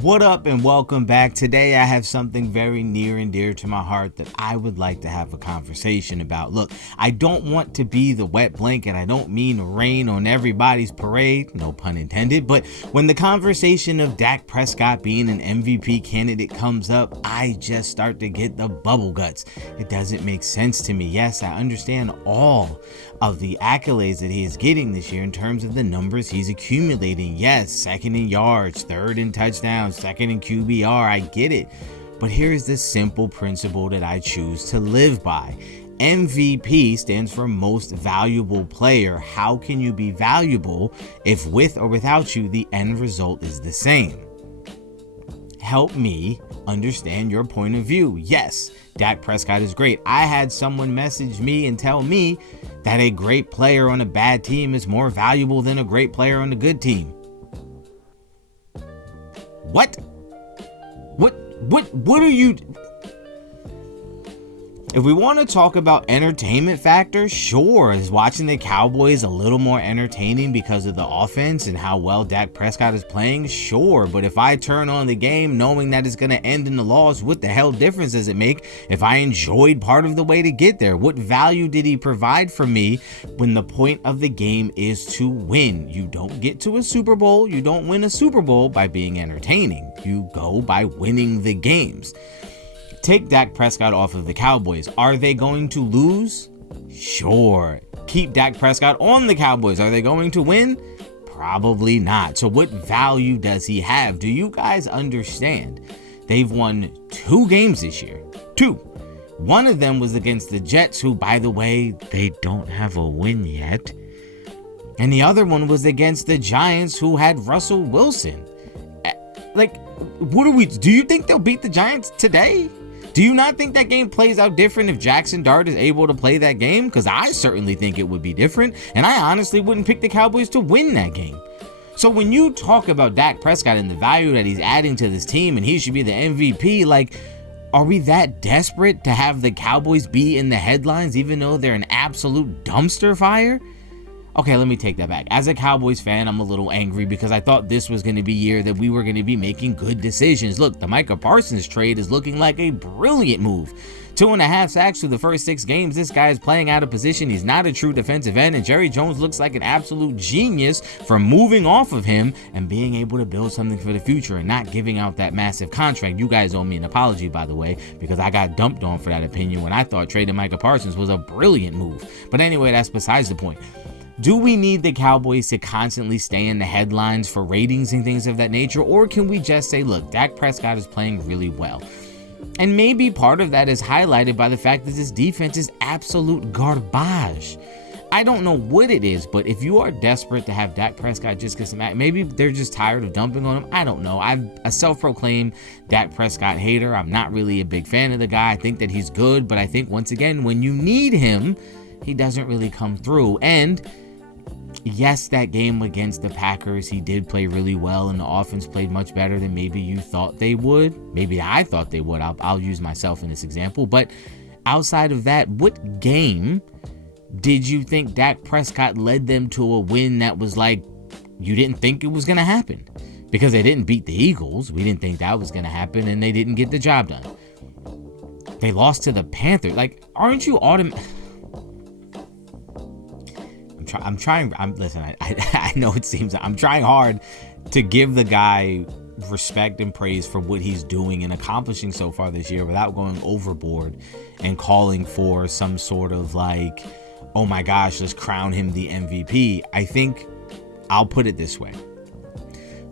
What up and welcome back. Today I have something very near and dear to my heart that I would like to have a conversation about. Look, I don't want to be the wet blanket. I don't mean to rain on everybody's parade, no pun intended, but when the conversation of Dak Prescott being an MVP candidate comes up, I just start to get the bubble guts. It doesn't make sense to me. Yes, I understand all of the accolades that he is getting this year in terms of the numbers he's accumulating. Yes, second in yards, third in touchdowns, second in QBR, I get it. But here's the simple principle that I choose to live by. MVP stands for most valuable player. How can you be valuable if with or without you, the end result is the same? Help me understand your point of view. Yes, Dak Prescott is great. I had someone message me and tell me that a great player on a bad team is more valuable than a great player on a good team. What are you... If we want to talk about entertainment factor, sure, is watching the Cowboys a little more entertaining because of the offense and how well Dak Prescott is playing? Sure, but if I turn on the game knowing that it's going to end in the loss, what the hell difference does it make if I enjoyed part of the way to get there? What value did he provide for me when the point of the game is to win? You don't get to a Super Bowl, you don't win a Super Bowl by being entertaining. You go by winning the games. Take Dak Prescott off of the Cowboys. Are they going to lose? Sure. Keep Dak Prescott on the Cowboys. Are they going to win? Probably not. So what value does he have? Do you guys understand? They've won 2 games this year. 2. One of them was against the Jets, who, by the way, they don't have a win yet. And the other one was against the Giants, who had Russell Wilson. Do you think they'll beat the Giants today? Do you not think that game plays out different if Jackson Dart is able to play that game? Because I certainly think it would be different, and I honestly wouldn't pick the Cowboys to win that game. So when you talk about Dak Prescott and the value that he's adding to this team and he should be the MVP, are we that desperate to have the Cowboys be in the headlines even though they're an absolute dumpster fire? Okay, let me take that back. As a Cowboys fan, I'm a little angry because I thought this was going to be a year that we were going to be making good decisions. Look, the Micah Parsons trade is looking like a brilliant move. 2.5 sacks through the first 6 games. This guy is playing out of position. He's not a true defensive end, and Jerry Jones looks like an absolute genius for moving off of him and being able to build something for the future and not giving out that massive contract. You guys owe me an apology, by the way, because I got dumped on for that opinion when I thought trading Micah Parsons was a brilliant move. But anyway, that's besides the point. Do we need the Cowboys to constantly stay in the headlines for ratings and things of that nature? Or can we just say, look, Dak Prescott is playing really well? And maybe part of that is highlighted by the fact that this defense is absolute garbage. I don't know what it is, but if you are desperate to have Dak Prescott just because maybe they're just tired of dumping on him. I don't know. I'm a self-proclaimed Dak Prescott hater. I'm not really a big fan of the guy. I think that he's good, but I think once again, when you need him, he doesn't really come through. And yes, that game against the Packers, he did play really well, and the offense played much better than maybe you thought they would. Maybe I thought they would. I'll use myself in this example. But outside of that, what game did you think Dak Prescott led them to a win that was like, you didn't think it was going to happen? Because they didn't beat the Eagles. We didn't think that was going to happen, and they didn't get the job done. They lost to the Panthers. Aren't you I know it seems I'm trying hard to give the guy respect and praise for what he's doing and accomplishing so far this year without going overboard and calling for some sort of oh my gosh, let's crown him the MVP. I think I'll put it this way.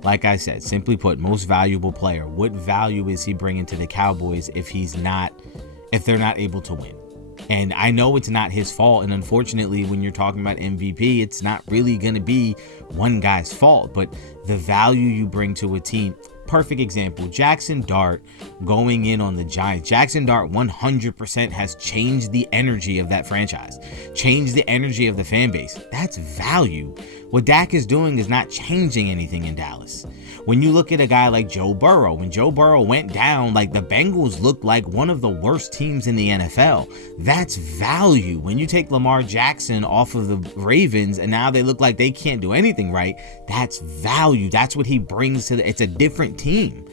Like I said, simply put, most valuable player. What value is he bringing to the Cowboys if they're not able to win? And I know it's not his fault. And unfortunately, when you're talking about MVP, it's not really going to be one guy's fault. But the value you bring to a team, perfect example, Jackson Dart going in on the Giants. Jackson Dart 100% has changed the energy of that franchise, changed the energy of the fan base. That's value. What Dak is doing is not changing anything in Dallas. When you look at a guy like Joe Burrow, when Joe Burrow went down, the Bengals looked like one of the worst teams in the NFL. That's value. When you take Lamar Jackson off of the Ravens and now they look like they can't do anything right, that's value. That's what he brings to it's a different team.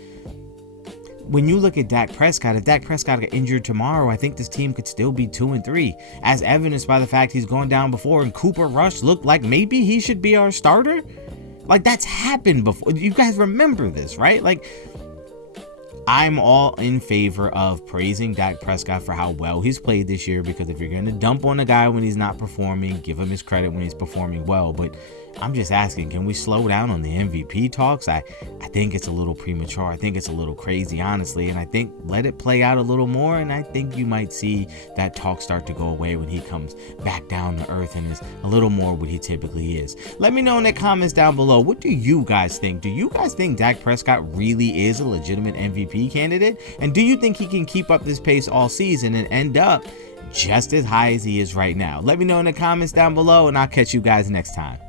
when you look at Dak Prescott, if Dak Prescott got injured tomorrow, I think this team could still be 2-3, as evidenced by the fact he's gone down before and Cooper Rush looked like maybe he should be our starter. Like, that's happened before. You guys remember this, right? Like, I'm all in favor of praising Dak Prescott for how well he's played this year, because if you're going to dump on a guy when he's not performing, give him his credit when he's performing well. But I'm just asking, can we slow down on the MVP talks? I think it's a little premature. I think it's a little crazy, honestly. And I think let it play out a little more. And I think you might see that talk start to go away when he comes back down to earth and is a little more what he typically is. Let me know in the comments down below. What do you guys think? Do you guys think Dak Prescott really is a legitimate MVP candidate? And do you think he can keep up this pace all season and end up just as high as he is right now? Let me know in the comments down below, and I'll catch you guys next time.